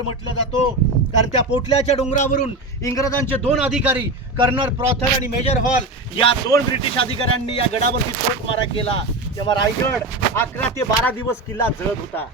म्हटलं जातो, कारण त्या पोटल्याच्या डोंगरावरून इंग्रजांचे 2 अधिकारी कर्नल प्रॉथर आणि मेजर हॉल या 2 ब्रिटिश अधिकाऱ्यांनी या गडावरती तोफमारा केला। तेव्हा रायगड 11 ते 12 दिवस किल्ला जळत होता।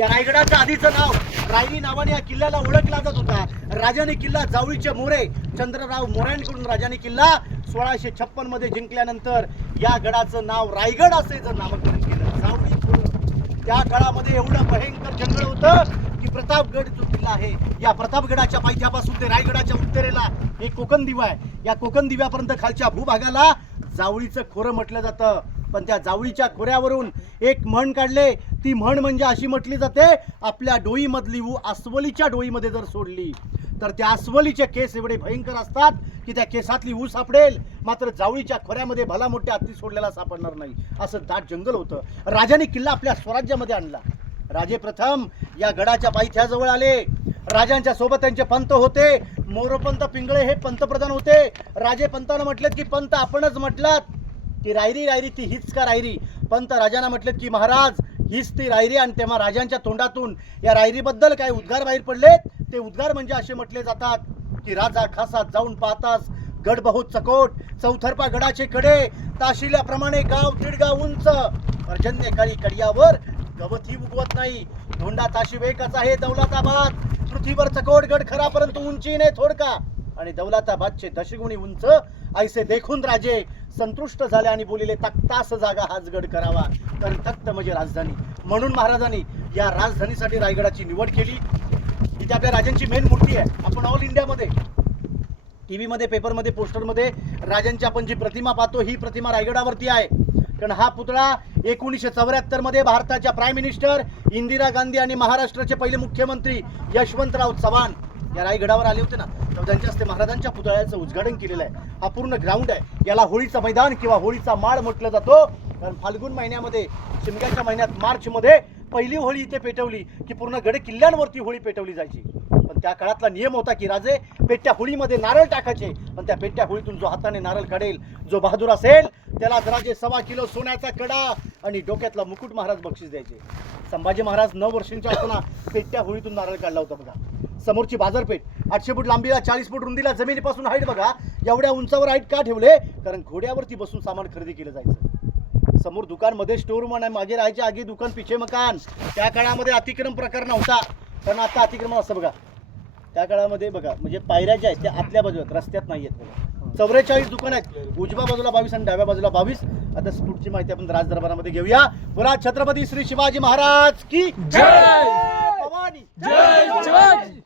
या रायगडाचं आधीचं नाव रायरी नावाने या किल्ल्याला ओळखला जात होता। राजाने किल्ला जावळीचे मोरे चंद्रराव मोऱ्यांकडून राजाने किल्ला 1656 मध्ये जिंकल्यानंतर या गडाचं नाव रायगड असे जर नामकरण केलं। जावळी त्या काळामध्ये एवढं भयंकर जंगल होतं की प्रतापगड जो किल्ला आहे, या प्रतापगडाच्या पायथ्यापासून ते रायगडाच्या उत्तरेला एक कोकण दिवा आहे। या कोकण दिव्यापर्यंत खालच्या भूभागाला जावळीचं खोरं म्हटलं जातं। पण त्या जावळीच्या खोऱ्यावरून एक म्हण काढले, ती म्हण म्हणजे अशी म्हटली जाते, आपल्या डोईमधली ऊ अस्वलीच्या डोईमध्ये जर सोडली तर त्या अस्वलीचे केस एवढे भयंकर असतात की त्या केसातली ऊ सापडेल, मात्र जावळीच्या खोऱ्यामध्ये भला मोठ्या हत्ती सोडलेला सापडणार नाही, असं दाट जंगल होतं। राजाने किल्ला आपल्या स्वराज्यामध्ये आणला। राजे प्रथम या गडाच्या पायथ्याजवळ आले। राजांच्या सोबत त्यांचे पंत होते। मोरोपंत पिंगळे हे पंतप्रधान होते। राजे पंतांना म्हटलेत की पंत आपणच म्हटलात की रायरी रायरी ती हीच का रायरी? पंत राजांना म्हटलेत की महाराज हीच ती रायरी। आणि तेव्हा राजांच्या तोंडातून या रायरीबद्दल काही उद्गार बाहेर पडलेत। ते उद्गार म्हणजे असे म्हटले जातात की राजा खासात जाऊन पाहतास गड बहुत चकोट, चौथरपा गडाचे कडे ताशिल्याप्रमाणे गाव 1.5 गाव उंच, पर्जन्यकाळी कडियावर गवतही उगवत नाही। धोंडा ताशी वेकच आहे दौलताबाद, पृथ्वीवर चकोट गड खरा परंतु उंचीने थोडका, आणि दौलताबादचे 10 गुणी उंच। ऐसे देखून राजे संतुष्ट झाले आणि बोलिले तख्तास जागा हाच गड करावा, कारण तख्त म्हणजे राजधानी। म्हणून महाराजांनी या राजधानीसाठी रायगडाची निवड केली। इथे आपल्या राजांची मेन मूर्ती आहे। आपण ऑल इंडियामध्ये टीव्ही मध्ये, पेपरमध्ये, पोस्टरमध्ये राजांची आपण जी प्रतिमा पाहतो, ही प्रतिमा रायगडावरती आहे। कारण हा पुतळा 1974 मध्ये भारताच्या प्राईम मिनिस्टर इंदिरा गांधी आणि महाराष्ट्राचे पहिले मुख्यमंत्री यशवंतराव चव्हाण या रायगडावर आले होते ना, तर त्यांच्या हस्ते महाराजांच्या पुतळ्याचं उद्घाटन केलेलं आहे। हा पूर्ण ग्राउंड आहे। याला होळीचं मैदान किंवा होळीचा माळ म्हटलं जातो, कारण फाल्गुन महिन्यामध्ये, शिमग्याच्या महिन्यात मार्च मध्ये पहिली होळी इथे पेटवली की पूर्ण गड किल्ल्यांवरती होळी पेटवली जायची। पण त्या काळातला नियम होता की राजे पेट्या होळीमध्ये नारळ टाकायचे, पण त्या पेट्या होळीतून जो हाताने नारळ काढेल, जो बहादूर असेल, त्याला राजे 1.25 किलो सोन्याचा कडा आणि डोक्यातला मुकुट महाराज बक्षीस द्यायचे। संभाजी महाराज 9 वर्षांच्या असताना पेट्या होळीतून नारळ काढला होता बघा। समोरची बाजारपेठ 800 फूट लांबीला, 40 फूट रुंदीला, जमिनीपासून हाईट बघा। एवढ्या उंचावर हाईट का ठेवले? कारण घोड्यावरती बसून सामान खरेदी केलं जायचं। समोर दुकान मध्ये स्टोर रूम आहे, मागे राहायचे, आगे दुकान, पिछे मकान। त्या काळामध्ये अतिक्रम प्रकार नव्हता, पण आता अतिक्रमण असतं बघा। त्या काळामध्ये बघा, म्हणजे पायऱ्या ज्या आहेत त्या आतल्या बाजूला रस्त्यात नाही आहेत बघा। 44 दुकान आहेत, उजव्या बाजूला 22 आणि डाव्या बाजूला 22। आता पुढची माहिती आपण राज दरबारामध्ये घेऊया। बोला छत्रपती श्री शिवाजी महाराज की जय, भवानी जय शिवाजी।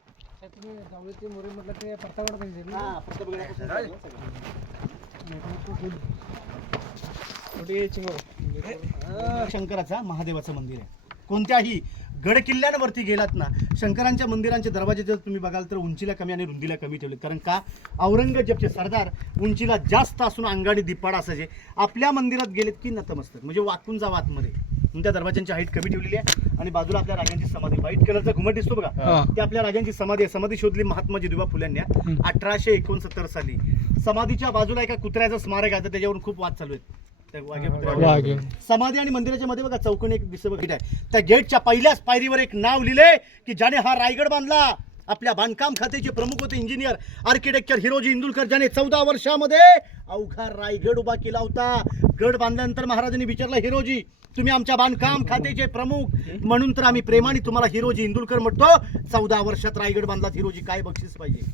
शंकराचा महादेवाचं मंदिर आहे। कोणत्याही गड किल्ल्यांवरती गेलात ना, शंकरांच्या मंदिरांचे दरवाजे जर तुम्ही बघाल तर उंचीला कमी आणि रुंदीला कमी ठेवले। कारण का? औरंगजेबचे सरदार उंचीला जास्त असून अंगाडी दिपाड असायचे। आपल्या मंदिरात गेलेत की नतमस्तक, म्हणजे वाकून जावा आतमध्ये, म्हणून त्या दरवाजांची हाईट कमी ठेवलेली आहे। आणि बाजूला आपल्या राजांची समाधी, व्हाईट कलरचा घुमट दिसतो बघा, ते आपल्या राजांची समाधी आहे। समाधी शोधली महात्मा ज्योतिबा फुल्यांनी 1869 साली। समाधीच्या बाजूला एका कुत्र्याचं स्मारक आहे, त्याच्यावरून खूप वाद चालू आहेत। समाधी आणि मंदिराच्या मध्ये बघा चौकोनी एक दिसत गेट आहे। त्या गेटच्या पहिल्याच पायरीवर एक नाव लिहिले की ज्याने हा रायगड बांधला। आपल्या बांधकाम खात्याचे प्रमुख होते इंजिनियर आर्किटेक्चर हिरोजी इंदुलकर, ज्याने 14 वर्षामध्ये अवघा रायगड उभा केला होता। गड बांधल्यानंतर महाराजांनी विचारलं, हिरोजी तुम्ही आमच्या बांधकाम खात्याचे प्रमुख, म्हणून तर आम्ही प्रेमाने तुम्हाला हिरोजी इंदुलकर म्हणतो। 14 वर्षात रायगड बांधलात, हिरोजी काय बक्षीस पाहिजे?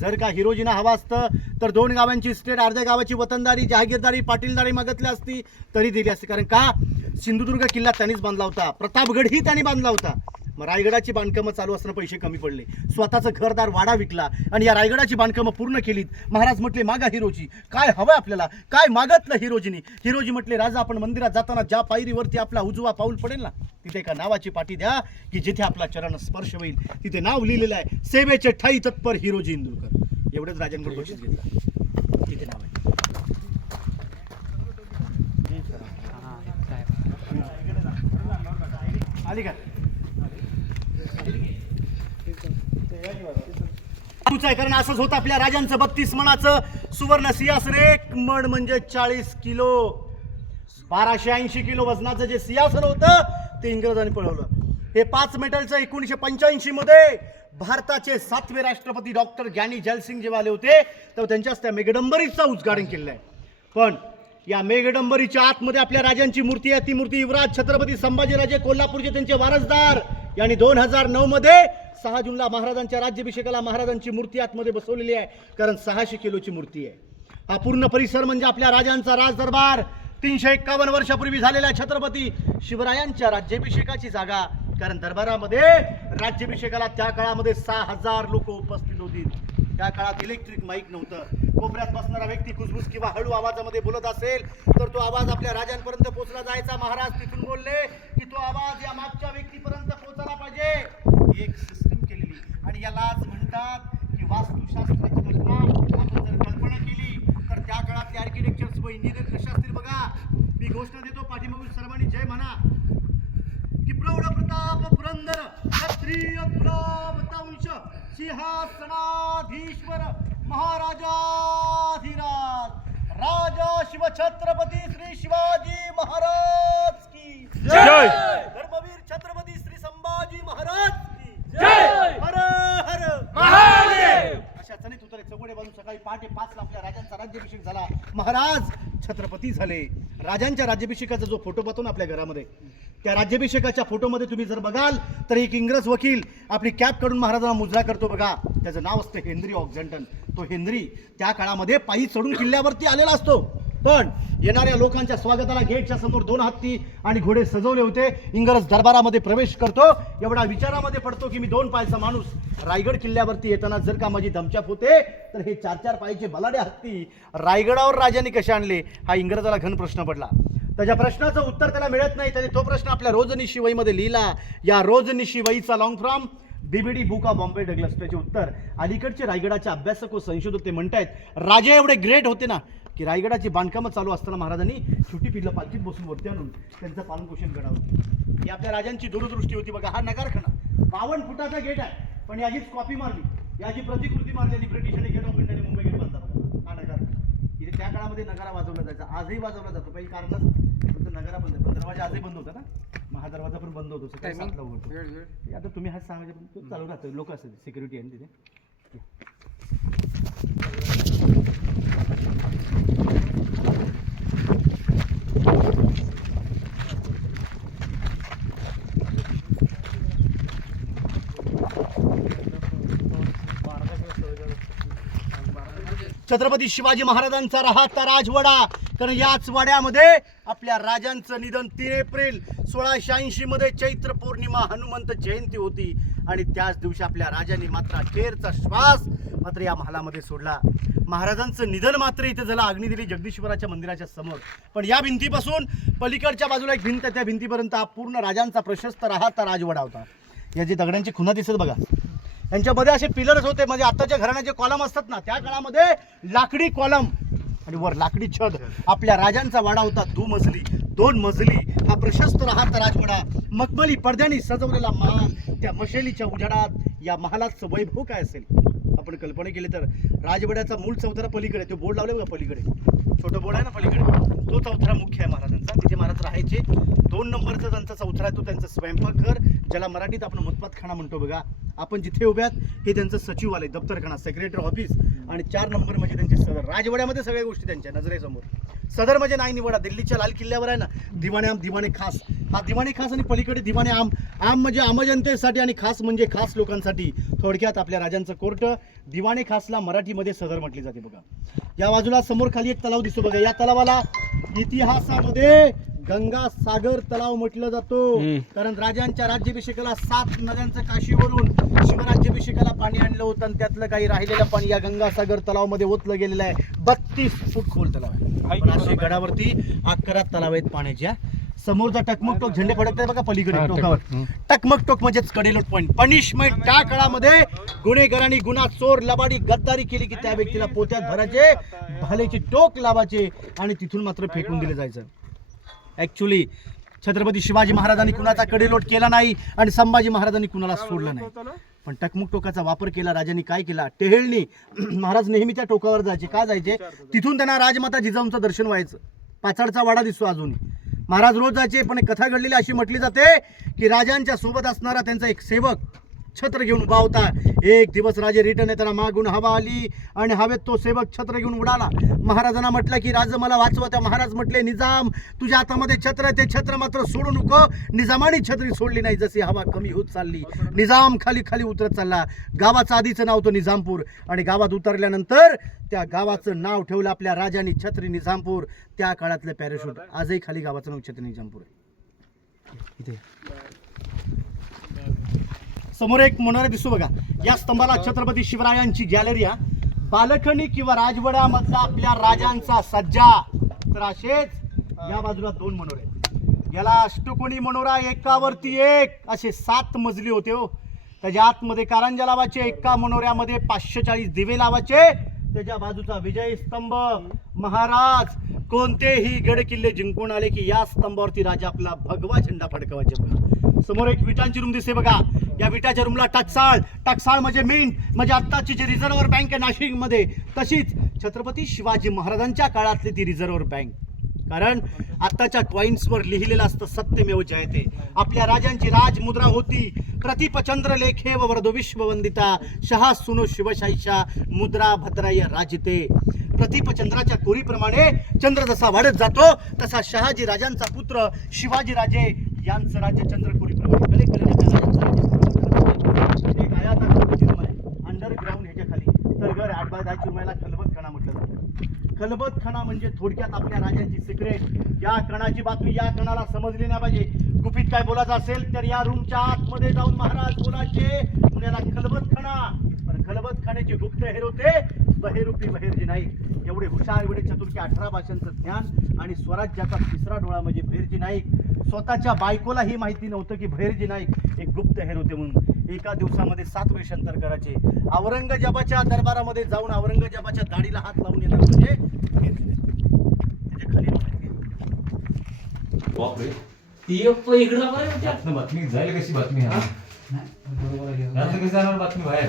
जर का हिरोजीना हवा असतं तर 2 गावांची इस्टेट, अर्ध्या गावाची वतनदारी, जहागीरदारी, पाटीलदारी मागितली असती तरी दिली असती। कारण का? सिंधुदुर्ग किल्ला त्यांनीच बांधला होता, प्रतापगडही त्यांनी बांधला होता। मग रायगडाची बांधकामं चालू असताना पैसे कमी पडले, स्वतःचं घरदार वाडा विकला आणि या रायगडाची बांधकामं पूर्ण केलीत। महाराज म्हटले, मागा हिरोजी, काय हवंय आपल्याला? काय मागितलं हिरोजीनी? हिरोजी म्हटले, राजा आपण मंदिरात जाताना ज्या पायरीवरती आपला उजवा पाऊल पडेल ना, तिथे एका नावाची पाटी द्या की जिथे आपला चरण स्पर्श होईल। तिथे नाव लिहिलेलं आहे, सेवेचे ठाई तत्पर हिरोजी इंदुलकर। एवढंच राजांकडून बक्षीस घेतलं, तिथे नाव आहे। आली का? कारण असंच होतं आपल्या राजांचं 32 मणाचं सुवर्ण सिंहासन, एक मण म्हणजे 40 किलो, 1280 किलो वजनाचं जे सिंहासन होतं ते इंग्रजांनी पळवलं। हे 5 मेटलचं 1985 मध्ये भारताचे 7वे राष्ट्रपती डॉक्टर ग्यानी जैलसिंग जेव्हा आले होते तेव्हा त्यांच्याच त्या मेघडंबरीचा उद्घाटन केलेलं आहे. पण या मेघडंबरीच्या आतमध्ये आपल्या राजांची मूर्ती आहे. ती मूर्ती युवराज छत्रपती संभाजीराजे कोल्हापूरचे त्यांचे वारसदार यांनी 2009 मध्ये 6 जूनला महाराजांच्या राज्याभिषेकाला महाराजांची मूर्ती आतमध्ये बसवलेली आहे. कारण 600 किलोची मूर्ती आहे. हा पूर्ण परिसर म्हणजे आपल्या राजांचा राजदरबार. 351 वर्षापूर्वी झालेल्या छत्रपती शिवरायांच्या राज्याभिषेकाची जागा. कारण दरबारामध्ये राज्याभिषेकाला त्या काळामध्ये 6000 लोक उपस्थित होती. त्या काळात इलेक्ट्रिक माईक नव्हतं. कोपऱ्यात बसणारा व्यक्ती कुसबुस किंवा हळू आवाजामध्ये बोलत असेल तर तो आवाज आपल्या राजांपर्यंत पोहोचला जायचा. महाराज तिथून बोलले की तो आवाज या मागच्या व्यक्तीपर्यंत पोहोचला पाहिजे. एक सिस्टम केलेली आणि यालाच म्हणतात की वास्तुशास्त्राची रचना. आपण जर कल्पना केली तर त्या काळातले आर्किटेक्चर्स व इंजिनियर कसे असतील बघा. मी घोषणा देतो, पाठीमागून सर्वांनी जय म्हणा की प्रौढ प्रताप पुरंदर क्षत्रिय कुलावतांश सिंहासनाधीश्वर महाराजाधिराज राजा शिवछत्रपती श्री शिवाजी महाराज की जय. धर्मवीर छत्रपती श्री संभाजी महाराज की जय. हर हर महादेव. अशा चणीत उतरे चौघडे बांधून सकाळी पहाटे 5 ला आपल्या राजांचा राज्याभिषेक झाला. महाराज छत्रपती झाले. राजांच्या राज्याभिषेकाचा जो फोटो पाहतो ना आपल्या घरामध्ये, त्या राज्याभिषेकाच्या फोटोमध्ये तुम्ही जर बघाल तर एक इंग्रज वकील आपली कॅप काढून महाराजांना मुजरा करतो बघा. त्याचं नाव असतं हेनरी ऑक्झंटन. तो हेनरी त्या काळामध्ये पायी चढून किल्ल्यावरती आलेला असतो. पण येणाऱ्या लोकांच्या स्वागताला गेटच्या समोर 2 हत्ती आणि घोडे सजवले होते. इंग्रज दरबारामध्ये प्रवेश करतो. एवढा विचारामध्ये पडतो की मी 2 पायचा माणूस रायगड किल्ल्यावरती येताना जर का माझी दमछाक होते तर हे 4-4 पायचे बलाढ्य हत्ती रायगडावर राजांनी कसे आणले, हा इंग्रजाला घन प्रश्न पडला. त्याच्या प्रश्नाचं उत्तर त्याला मिळत नाही. त्याने तो प्रश्न आपल्या रोजनिशी वहीमध्ये लिहिला. या रोजनिशी वहीचा long from BBD book of Bombay Douglas. त्याचे उत्तर अलीकडचे रायगडाचे अभ्यासक व संशोधक ते म्हणतायत राजे एवढे ग्रेट होते ना की रायगडाची बांधकामं चालू असताना महाराजांनी छोटी पिल्लं पालखीत बसून वरती आणून त्यांचं पालनपोषण करावं. ही आपल्या राजांची दूरदृष्टी होती बघा. हा नगारखाना 52 फुटाचा गेट आहे, पण याचीच कॉपी मारली, याची प्रतिकृती मारलेली ब्रिटिशांनी गेट ऑफ इंडियाने मुंबई गेट बांधला बघा. हा नगारखाना इथे त्या काळामध्ये नगारा वाजवला जायचा. आजही वाजवला जातो. काही कारणच फक्त नगारा बंद, पण दरवाजा आजही बंद होता ना. महादरवाजा पण बंद होतो. सकाळी 7 ला उघडतो. आता तुम्ही हा 6 वाजेपर्यंत चालू राहतो. लोक असतात, सिक्युरिटी आहे तिथे. छत्रपती शिवाजी महाराजांचा राहता राजवाडा. कारण याच वाड्यामध्ये आपल्या राजांचं निधन 3 एप्रिल 1680 मध्ये चैत्र पौर्णिमा हनुमंत जयंती होती. आणि त्याच दिवशी आपल्या राजांनी मात्र अखेरचा श्वास मात्र या महालामध्ये सोडला. महाराजांचं निधन मात्र इथे झालं अग्नी दिली जगदीश्वराच्या मंदिराच्या समोर. पण या भिंतीपासून पलीकडच्या बाजूला एक भिंत, त्या भिंतीपर्यंत हा पूर्ण राजांचा प्रशस्त राहता राजवाडा होता. या जे दगडांची खुणा दिसत बघा, त्यांच्यामध्ये असे पिलर्स होते. म्हणजे आताच्या घराण्याचे कॉलम असतात ना, त्या काळामध्ये लाकडी कॉलम आणि वर लाकडी छत. आपल्या राजांचा वाडा होता 2 मजली. हा प्रशस्त राहता राजवाडा मखमली पडद्यांनी सजवलेला महाल. त्या मशालीच्या उजाडात या महालाचं वैभव काय असेल आपण कल्पना केली तर. राजवाड्याचा मूळ चौथरा पलीकडे, तो बोर्ड लावले बघा पलीकडे, छोटं बोर्ड आहे ना पलीकडे, तो चौथरा मुख्य आहे महाराजांचा. तिथे महाराज राहायचे. 2 नंबरचा त्यांचा चौथरा आहे तो त्यांचं स्वयंपाकघर, ज्याला मराठीत आपण मतपातखाना म्हणतो बघा. आपण जिथे उभ्यात हे त्यांचं सचिवालय, दप्तरखाना, सेक्रेटरी ऑफिस. आणि 4 नंबर म्हणजे त्यांचे सदर. राजवाड्यामध्ये सगळ्या गोष्टी त्यांच्या नजरेसमोर. सदर म्हणजे नाही निवडा, दिल्लीच्या लाल किल्ल्यावर आहे ना, दिवाणे आम दिवाणे खास. हा दिवाणे खास आणि पलीकडे दिवाणे आम. आम म्हणजे आमजनतेसाठी आणि खास म्हणजे खास लोकांसाठी. थोडक्यात आपल्या राजांचं कोर्ट. दिवाणे खासला मराठीमध्ये सदर म्हटली जाते बघा. या बाजूला समोर खाली एक तलाव दिसतो बघा. या तलावाला इतिहासामध्ये गंगा सागर तलाव म्हटलं जातो. कारण राजांच्या राज्याभिषेकाला 7 नद्यांचं काशीवरून शिवराज्याभिषेकाला पाणी आणलं होतं आणि त्यातलं काही राहिलेलं पाणी या गंगासागर तलावामध्ये ओतलं गेलेलं आहे. 32 फूट खोल तलाव आहे. पण असे गडावरती 11 तलाव आहेत पाण्याच्या. समोरचा टकमक टोक झेंडे फडकतात बघा पलीकडे टोकावर. टकमक टोक म्हणजेच कडेलोट पॉईंट. पनिशमेंट त्या काळामध्ये गुन्हेगारांनी गुन्हा, चोर, लबाडी, गद्दारी केली की त्या व्यक्तीला पोत्यात भरायचे, भालेचे टोक लावायचे आणि तिथून मात्र फेकून दिले जायचं. ऍक्च्युली छत्रपती शिवाजी महाराजांनी कुणाचा कडेलोट केला नाही आणि संभाजी महाराजांनी कुणाला सोडलं नाही. पण टकमुक टोकाचा वापर केला. राजांनी काय केला, टेहळणी. महाराज नेहमी त्या टोकावर जायचे. का जायचे? तिथून त्यांना राजमाता जिजाऊंचं दर्शन व्हायचं. पाचाडचा वाडा दिसतो अजून. महाराज रोज जायचे, पण एक कथा घडलेली अशी म्हटली जाते की राजांच्या सोबत असणारा त्यांचा एक सेवक छत्र घेऊन उभा होता. एक दिवस राजे रिटर्न येताना मागून हवा आली आणि हवेत तो सेवक छत्र घेऊन उडाला. महाराजांना म्हटलं की राज मला वाचवा. त्या महाराज म्हटले, निजाम तुझ्या हातामध्ये छत्र आहे, ते छत्र मात्र सोडू नको. निजामाने छत्री सोडली नाही. जशी हवा कमी होत चालली, निजाम खाली खाली उतरत चालला. गावाचं आधीचं नाव होतं निजामपूर आणि गावात उतरल्यानंतर त्या गावाचं नाव ठेवलं आपल्या राजांनी छत्री निजामपूर. त्या काळातलं पॅराशूट आजही खाली गावाचं नाव छत्री निजामपूर आहे. इथे समोर एक मनोरा दिसतो बघा. या स्तंभाला छत्रपती शिवरायांची गॅलरी आहे. बालखणी किंवा राजवाड्यामधला आपल्या राजांचा सज्जा. तर असेच या बाजूला 2 मनोरे आहेत. याला अष्टकोनी मनोरा, एकावरती एक असे 7 मजली होते हो. त्याच्या आतमध्ये कारंजा लावायचे, एका मनोऱ्यामध्ये 540 दिवे लावायचे. त्याच्या बाजूचा विजय स्तंभ. महाराज कोणतेही गड किल्ले जिंकून आले की या स्तंभावरती राजा आपला भगवा झेंडा फडकवायचे बघा. समोर एक विटांची रूम दिसते बघा. या विटाच्या रूमला टकसाळ म्हणजे मिंट, म्हणजे आत्ताची जी रिझर्व्ह बँक आहे नाशिकमध्ये, तशीच छत्रपती शिवाजी महाराजांच्या काळातली ती रिझर्व्ह बँक. कारण आत्ताच्या कॉइन्सवर लिहिलेलं असतं सत्यमेव जयते. आपल्या राजांची राजमुद्रा होती. प्रतिपचंद्र लेखे व वरदो विश्ववंदिता शहा सुनो शिवशाहीशा मुद्रा भद्राय राजते. प्रतिपचंद्राच्या कोरीप्रमाणे चंद्र जसा वाढत जातो तसा शहाजी राजांचा पुत्र शिवाजी राजे यांचं राज्य चंद्रकोरीप्रमाणे एक आयाताकृती रूम आहे अंडरग्राऊंड ह्याच्या खाली. तर घर 8x10 चिरमायला खलबतखाना म्हटलं जातं. खलबतखाना म्हणजे थोडक्यात आपल्या राजांची सिक्रेट. या कणाची बातमी या कणाला समजली नाही पाहिजे. गुपित काय बोलायचं असेल तर या रूमच्या आतमध्ये जाऊन महाराज बोलायचे. पुण्याला खलबतखाना. पण खलबतखान्याचे गुप्त हेर होते बहेरूपी बहेरजी नाईक. एवढे हुशार, एवढे चतुर की 18 भाषांचं ज्ञान आणि स्वराज्याचा 3रा डोळा म्हणजे भैरजी नाईक. स्वतःच्या बायकोला ही माहिती नव्हतं की भैरजी नाईक एक गुप्त हेर होते म्हणून. एका दिवसामध्ये 7 वेषांतर करायचे. औरंगजेबाच्या दरबारामध्ये जाऊन औरंगजेबाच्या दाढीला हात लावून येणार म्हणजे त्याच्या खाली बापरे, बातमी जाईल कशी बातमी कशी जाणार बातमी बाहेर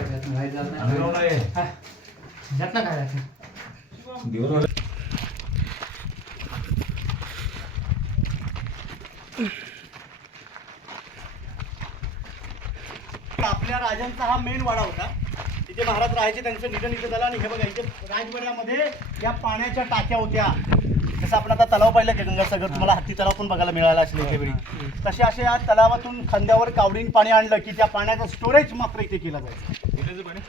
आपल्या राजांचा हा मेन वाडा होता. तिथे महाराज राहायचे. त्यांचं निधन इथे झालं आणि हे बघा इथे राजवाड्यामध्ये या पाण्याच्या टाक्या होत्या. जसं आपण आता तलाव पाहिलं की गंगासागर, तुम्हाला हत्ती तलाव पण बघायला मिळाला असेल त्यावेळी. तसे असे या तलावातून खांद्यावर कावडीन पाणी आणलं की त्या पाण्याचं स्टोरेज मात्र इथे केला जायचं.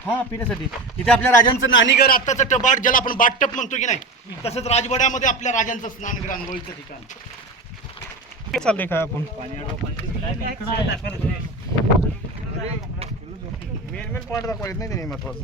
हा, पिण्यासाठी. इथे आपल्या राजांचं नाणीघर, आत्ताचं टबाट ज्याला आपण बाटटप म्हणतो की नाही, तसंच राजवाड्यामध्ये आपल्या राजांचं स्नानगृह, आंघोळीचं ठिकाण. चाललंय काय आपण मेन पॉईंट दाखवायचं नाही ते महत्वाचं.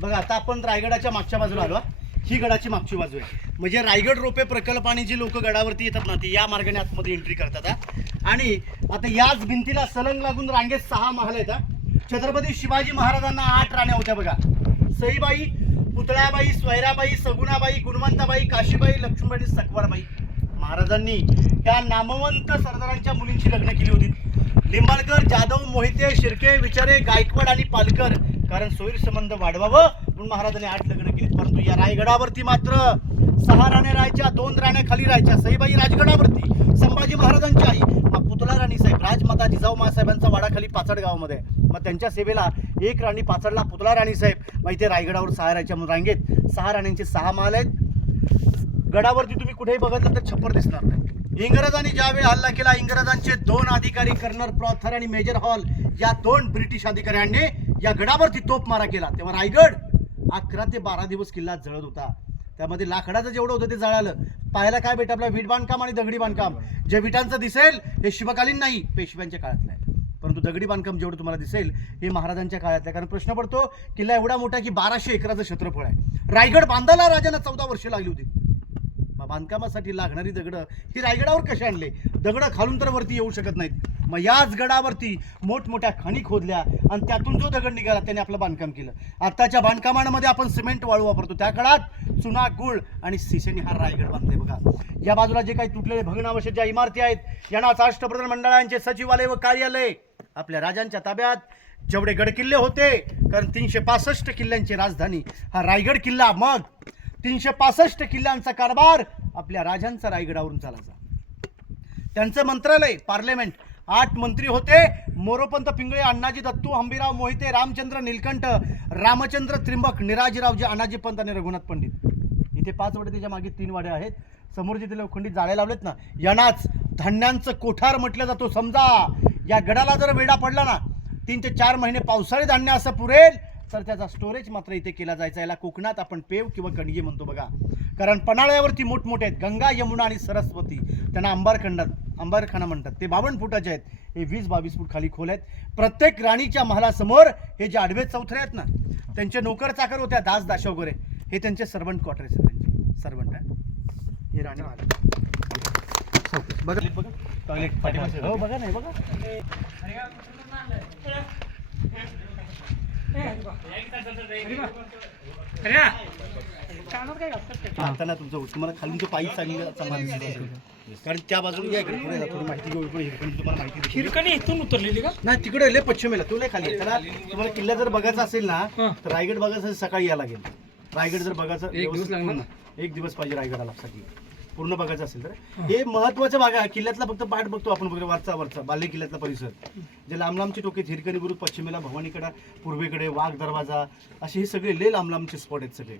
बघा आता आपण रायगडाच्या मागच्या बाजूला आलो. ही गडाची मागची बाजू आहे. म्हणजे रायगड रोपे प्रकल्पाने जी लोक गडावरती येतात ना ती या मार्गाने आतमध्ये एंट्री करतात. आणि आता याच भिंतीला सलंग लागून रांगेत 6 महाल आहेत. छत्रपती शिवाजी महाराजांना 8 राण्या होत्या बघा. सईबाई, पुतळाबाई, स्वैराबाई, सगुणाबाई, गुणवंताबाई, काशीबाई, लक्ष्मीबाई, सकवारबाई. महाराजांनी त्या नामवंत सरदारांच्या मुलींची लग्न केली होती. लिंबाळकर, जाधव, मोहिते, शिर्के, विचारे, गायकवाड आणि पालकर. कारण सोयीर संबंध वाढवावं म्हणून महाराजांनी 8 लग्न केली. परंतु या रायगडावरती मात्र 6 राण्या राहायच्या, 2 राण्या खाली राहायच्या. सईबाई राजगडावरती, संभाजी महाराजांची आई मग पुतळा राणी साहेब, राजमाता जिजाऊ मासाहेबांचा वाडा खाली पाचड गावामध्ये. मग त्यांच्या सेवेला 1 राणी पाचडला पुतळा राणी साहेब. मग इथे रायगडावर 6 राहायच्या. म्हणून रांगेत 6 राण्यांचे 6 महाल आहेत. गडावरती तुम्ही कुठेही बघितलं तर छप्पर दिसणार नाही. इंग्रजांनी ज्यावेळी हल्ला केला, इंग्रजांचे 2 अधिकारी कर्नल प्रॉथर आणि मेजर हॉल या 2 ब्रिटिश अधिकाऱ्यांनी या गडावरती तोफमारा केला. तेव्हा रायगड 11 ते 12 दिवस किल्ला जळत होता. त्यामध्ये लाकडाचं जेवढं होतं ते जळालं. पाहायला काय भेटलं आपलं वीट बांधकाम आणि दगडी बांधकाम. जे विटांचं दिसेल हे शिवकालीन नाही, पेशव्यांच्या काळातलं आहे. परंतु दगडी बांधकाम जेवढं तुम्हाला दिसेल हे महाराजांच्या काळातलं आहे. कारण प्रश्न पडतो किल्ला एवढा मोठा की 1200 एकराचं क्षेत्रफळ आहे. रायगड बांधायला राजांना 14 वर्षे लागली होती. बांधकामासाठी लागणारी दगडं ही रायगडावर कशी आणले? दगडं खालून तर वरती येऊ शकत नाहीत. मग याच गडावरती मोठमोठ्या खणी खोदल्या आणि त्यातून जो दगड निघाला त्याने आपलं बांधकाम केलं. आत्ताच्या बांधकामांमध्ये आपण सिमेंट वाळू वापरतो, त्या काळात चुना गुळ आणि शिसेने हा रायगड बांधले. बघा या बाजूला जे काही तुटलेले भग्नावशेष ज्या इमारती आहेत यांनाच राष्ट्रप्रधान मंडळांचे सचिवालय व कार्यालय. आपल्या राजांच्या ताब्यात जेवढे गडकिल्ले होते, कारण 365 किल्ल्यांची राजधानी हा रायगड किल्ला, मग 365 किल्ल्यांचा कारभार आपल्या राजांचा रायगडावरून चालायचा. त्यांचं मंत्रालय पार्लमेंट 8 मंत्री होते, मोरोपंत पिंगळे, अण्णाजी दत्तू, हंबीराव मोहिते, रामचंद्र नीलकंठ, रामचंद्र त्रिंबक, निराजीरावजी, अनाजी पंत आणि रघुनाथ पंडित. इथे 5 वाडे, त्याच्या मागे 3 वाडे आहेत. समोर जिथे लोखंडी जाळे लावलेत ना, यांनाच धान्यांचं कोठार म्हटलं जातो. समजा या गडाला जर वेढा पडला ना, 3 ते 4 महिने पावसाळी धान्य असं पुरेल, तर त्याचा स्टोरेज मात्र इथे केला जायचा. याला कोकणात आपण पेव किंवा गणगे म्हणतो. बघा कारण पन्हाळ्यावरती मोठमोठे आहेत, गंगा, यमुना आणि सरस्वती, त्यांना अंबारखाना म्हणतात. ते 52 फुटाचे आहेत, हे 20-22 फूट खाली खोल आहेत. प्रत्येक राणीच्या महालासमोर हे जे आडवे चौथरे आहेत ना, त्यांचे नोकर चाकर होत्या, दास दाशा वगैरे, हे त्यांचे सर्वंट क्वार्टर्स आहेत. त्यांचे सर्वंट आहे हे राणी महाल. बघा बघा टॉयलेट पाठीमागे, हो बघा नाही बघा. आता तुमचं तुम्हाला खालून तो पायी चांगली, कारण त्या बाजूला या इकडे पुढे जा, थोडी माहिती घेऊ. हिरकणी तुम्हाला माहिती देते. हिरकणी इथून उतरलेली का? नाही तिकडे लय पश्चिमेला, तू लय खाली. त्याला तुम्हाला किल्ला जर बघायचा असेल ना, तर रायगड बघायचं सकाळी यायला लागेल. रायगड जर बघायचं 1 दिवस पाहिजे रायगडाला साठी पूर्ण बघायचं असेल तर. हे महत्वाचा भाग आहे किल्ल्यातला. फक्त पाठ बघतो आपण, फक्त वरचा बाले किल्ल्यातला परिसर, जे लांब लांबचे टोके, हिरकणी बुरुज पश्चिमेला, भवानीकडा पूर्वेकडे, वाघ दरवाजा, असे हे सगळे लय लांब लांबचे स्पॉट आहेत सगळे.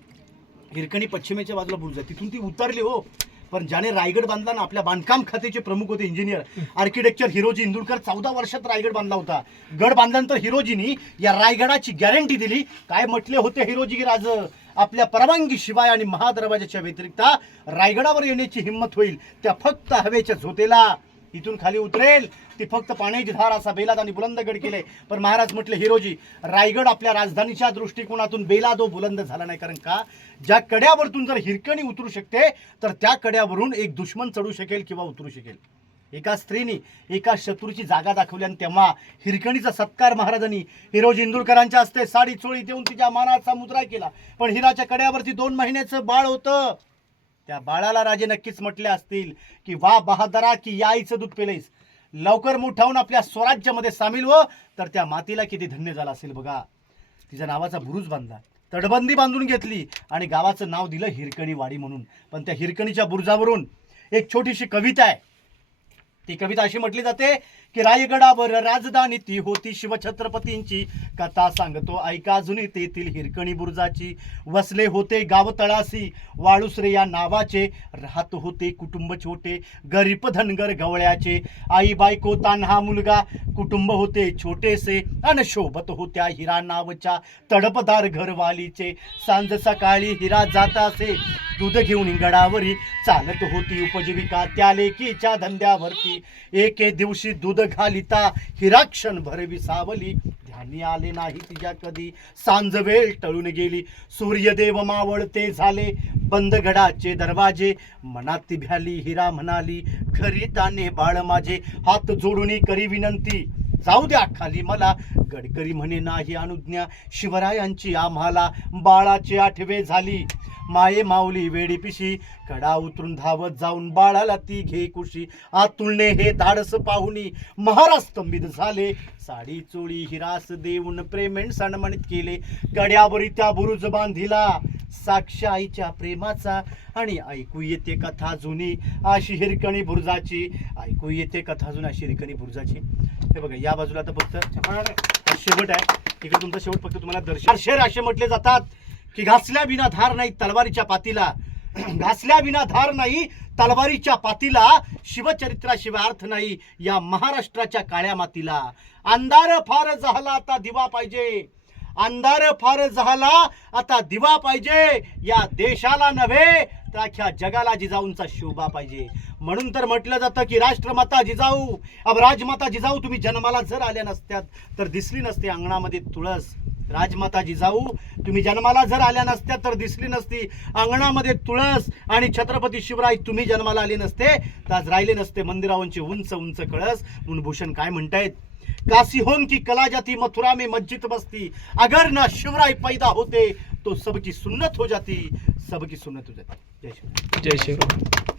हिरकणी पश्चिमेच्या बाजूला बुरुज आहे, तिथून ती उतरली हो. पण ज्याने रायगड बांधला ना, आपल्या बांधकाम खात्याचे प्रमुख होते इंजिनियर आर्किटेक्चर हिरोजी इंदुरकर. 14 वर्षात रायगड बांधला होता. गड बांधल्यानंतर हिरोजीनी या रायगडाची गॅरंटी दिली. काय म्हटले होते हिरोजी की राज, आपल्या परवानगी शिवाय आणि महादरवाजाच्या व्यतिरिक्त रायगडावर येण्याची हिंमत होईल त्या फक्त हवेच्या झोतेला इथून खाली उतरेल, ती फक्त पाण्याची धार असा बेलाद आणि बुलंदगड केले. पण महाराज म्हटले हिरोजी, रायगड आपल्या राजधानीच्या दृष्टिकोनातून बेलादो बुलंद झाला नाही. कारण का, ज्या कड्यावरतून जर हिरकणी उतरू शकते, तर त्या कड्यावरून एक दुश्मन चढू शकेल किंवा उतरू शकेल. एका स्त्रीने एका शत्रूची जागा दाखवली आणि तेव्हा हिरकणीचा सत्कार महाराजांनी हिरोजी इंदुरकरांच्या हस्ते साडी चोळी देऊन तिच्या मानाचा मुद्रा केला. पण हिराच्या कड्यावरती 2 महिन्याचं बाळ होतं. त्या बाळाला राजे नक्कीच म्हटले असतील की वा बहादरा की याईचं दूध पेलेस, लवकर मोठावून आपल्या स्वराज्यामध्ये सामील हो. तर त्या मातीला किती धन्य झाला असेल बघा. तिच्या नावाचा बुरुज बांधला, तटबंदी बांधून घेतली आणि गावाचं नाव दिलं हिरकणी वाडी म्हणून. पण त्या हिरकणीच्या बुरुजावरून एक छोटीशी कविता आहे. ती कविता अशी म्हटली जाते की रायगडावर राजधानी ती होती शिवछत्रपतींची, कथा सांगतो ऐका जुनी तेथील हिरकणी बुरुजाची. वसले होते गाव तळासी वाळुसरे या नावाचे, राहत होते कुटुंब छोटे गरीब धनगर गवळ्याचे. आई बायको तान्हा मुलगा कुटुंब होते छोटेसे, अन शोभत होत्या हिरा नावच्या तडपदार घरवालीचे. सांज सकाळी हिरा जात असे दूध घेऊन गडावरी, चालत होती उपजीविका त्या लेकीच्या धंद्यावरती. एके दिवशी दूध घालिता हिरा क्षणभर विसावली, ध्यानी आले नाही तिच्या कधी सांज वेळ टळून गेली. सूर्यदेव मावळते झाले बंद गडाचे दरवाजे, मनात ती भ्याली हिरा म्हणाली घरी ताने बाळ माझे. हात जोडून करी विनंती जाऊ द्या खाली मला, गडकरी म्हणे नाही अनुज्ञा शिवरायांची आम्हाला. बाळाची आठवे झाली माये माऊली वेडी पिशी, कडा उतरून धावत जाऊन बाळाला ती घे कुशी. आतुलने हे धाडस पाहुनी महाराज स्तंभित झाले, साडी चोळी हिरास देऊन प्रेमेण सन्मानित केले. कड्यावरी त्या बुरुज बांधिला साक्ष आईच्या प्रेमाचा, आणि ऐकू येते कथा जुनी अशी हिरकणी बुरुजाची. ऐकू येते कथा जुनी अशी हिरकणी बुरुजाची. हे बघा या बाजूला आता फक्त शेवट आहे, इकडे तुमचा शेवट फक्त तुम्हाला दर्शन. शेर असे म्हटले जातात की घासल्या विना धार नाही तलवारीच्या पातीला, घासल्या विना धार नाही तलवारीच्या पातीला. शिवचरित्राशिवाय अर्थ नाही या महाराष्ट्राच्या काळ्या मातीला. अंधार फार झाला आता दिवा पाहिजे, अंधार फार झाला आता दिवा पाहिजे. या देशाला नव्हे तर अख्ख्या जगाला जिजाऊंचा शोभा पाहिजे. म्हणून तर म्हटलं जातं की राष्ट्रमाता जिजाऊ, अब राजमाता जिजाऊ तुम्ही जन्माला जर आल्या नसत्यात तर दिसली नसते अंगणामध्ये तुळस. राजमाता जिजाऊ तुम्ही जन्माला जर आल्या नसत्या तर दिसली नसती. अंगणामध्ये तुळस आणि छत्रपती शिवराय तुम्ही जन्माला आले नसते तर आज राहिले नसते मंदिरावरचे उंच उंच कळस. म्हणून भूषण काय म्हणतायत, काशी होन की कला जाती मथुरा में मस्जिद बसती, अगर ना शिवराय पैदा होते तो सबकी सुन्नत हो जाती, सबकी सुन्नत हो जाती. जय शिवराय. जय शिवराय.